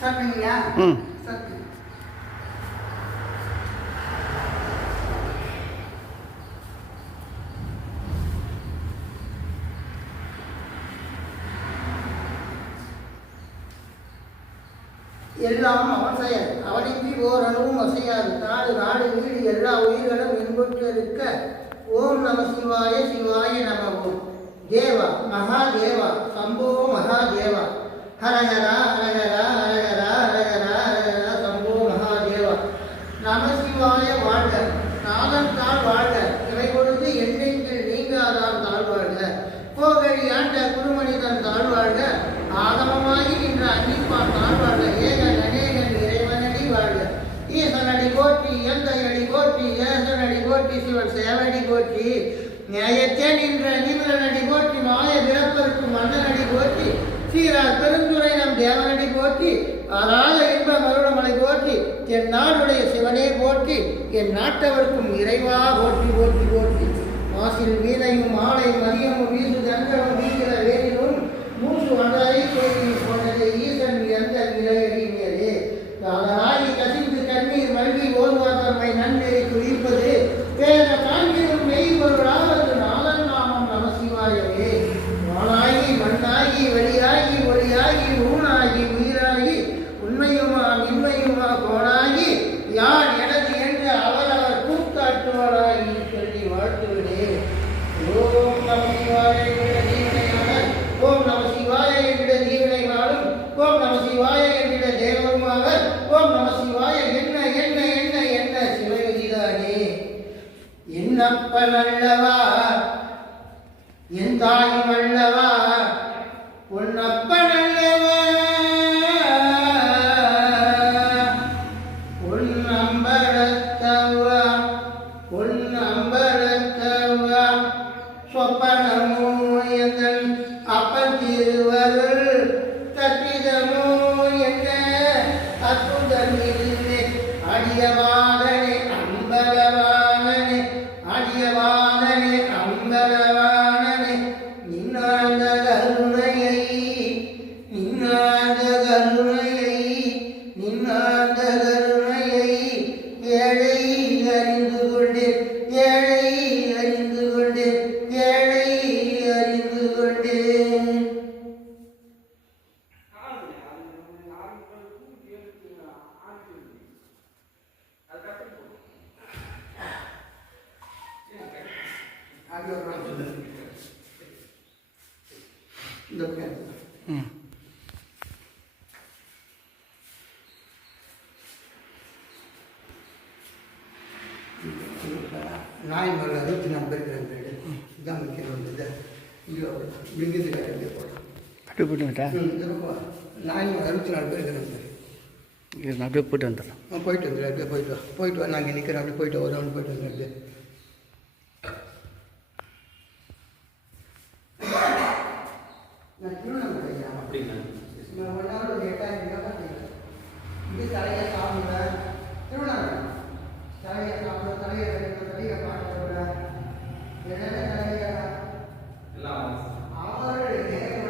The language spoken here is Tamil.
சாப்பிட்டீங்களா? எல்லாம் அவன் செயல், அவனின்றி ஓரளவும் அசையாது. நாடு நாடு வீடு எல்லா உயிர்களும் இன்புற்று இருக்க. ஓம் நம சிவாய சிவாய நம ஓம். தேவா மகாதேவா சம்போ மகாதேவா. ஹரஹரா ஹரஹரா ஹரஹரா ஹரஹரா ஹரஹரா சம்போ மகாதேவா. நம சிவாய வாழ்க, நாதன் தாழ் வாழ்க, இவை பொழுது எண்ணெய்கள் நீங்காதான் தாழ்வாழ்க. கோகழி ஆண்ட குருமனிதன் தாழ்வாழ்க, ஆகமமாகி நின்ற அன்னிப்பான் தாழ்வாழ்க. ஏகன் அநேகன் இறைவனடி வாழ்க. ஈசனடி போற்றி, எந்தையடி போற்றி, ஏசனடி போற்றி, சிவன் சேவடி போற்றி. நியாயத்தே நின்ற நிமிரனடி போற்றி, மாய பிறப்பருக்கு மன்னனடி போற்றி. சீரார் பெருந்துரை நம் தேவனடி போற்றி. அராத இன்ப மருடமலை போற்றி. என் நாடுடைய சிவனே போற்றி. என் நாட்டவர்க்கும் இறைவா போற்றி போற்றி போற்றி. மாசில் வீணையும் மாலை மதியமும் வீசு தங்கமும் வீசுகிற வேலிலும் மூசு வந்தாரை கோயில் போனது ஈசன் எந்த நிலையடிமையதே. காலராகி கசிந்து கண்ணீர் மல்கி ஓதுவார் தம்மை நன்மையை குளிப்பது வேத காண்கிலும் மெய் பொருளாவது நாதன் நாமம் நம சிவாயவே. வானாகி மண்ணாகி வழியாகி ஒளியாகி ஊனாகி உயிராகி உண்மையுமா மின்மையுமா கோணாகி யார் எனது என்று அவரவர் கூத்தாட்டுவாராகி சொல்லி வாழ்த்துவதே. ஓம் நம சிவாய என்ற ஜீவனையாளர், ஓம் நம சிவாய என்ற ஜீவனை வாழும், ஓம் நம சிவாய என்ற தேவருமாவர், ஓம் நம சிவாய என்ன என்ன என்ன என்ன சிவகதிதானே. என்னப்பன் அல்லவா என் தாயும் அல்லவா, உன்னப்பன் அல்லவா உன் அம்பரத்தவா, உன் அம்பரத்தவா. சொப்பனமோ எந்தன் அப்பன் திருவருள் தப்பிதமோ என்ற அற்புதம் இதுவே. அடியவாதனே அம்பலவானனே, அடியவாதனே அம்பலவானனே. நின்னாந்த கருணையை, நின்னாந்த கருணையை, நின்னாந்த கருணையை ஏழை அறிந்து கொண்டேன், ஏழை அறிந்து கொண்டேன், ஏழை அறிந்து கொண்டேன். நாய் மகள் 64 பேர் இருக்கிறாங்க. இதுதான் முக்கியம் வந்தது. இங்கே விழுங்கிறதுக்காக போடலாம். அப்படியே போட்டு விட்டா நாய் மகள் 64 பேர் இருக்கிறாங்க. நான் அப்படியே போயிட்டு வந்துடுறேன். போயிட்டு வந்துடுறேன். அப்படியே போயிட்டு வா, போயிட்டு வா. நாங்கள் நிற்கிறோம். அப்படியே போயிட்டு ஒரு ரவுண்ட் போயிட்டு வந்துடுறேன். நான் திருவண்ணாமலை அப்படின்னா 1 hour 8,000 ரூபாய். இது தலையை சாப்பிடுற திருவண்ணாமலை தலையை சாப்பிட, தலையை தலையை பாடுற என்ன தலையா எல்லாம் 6 நேரம்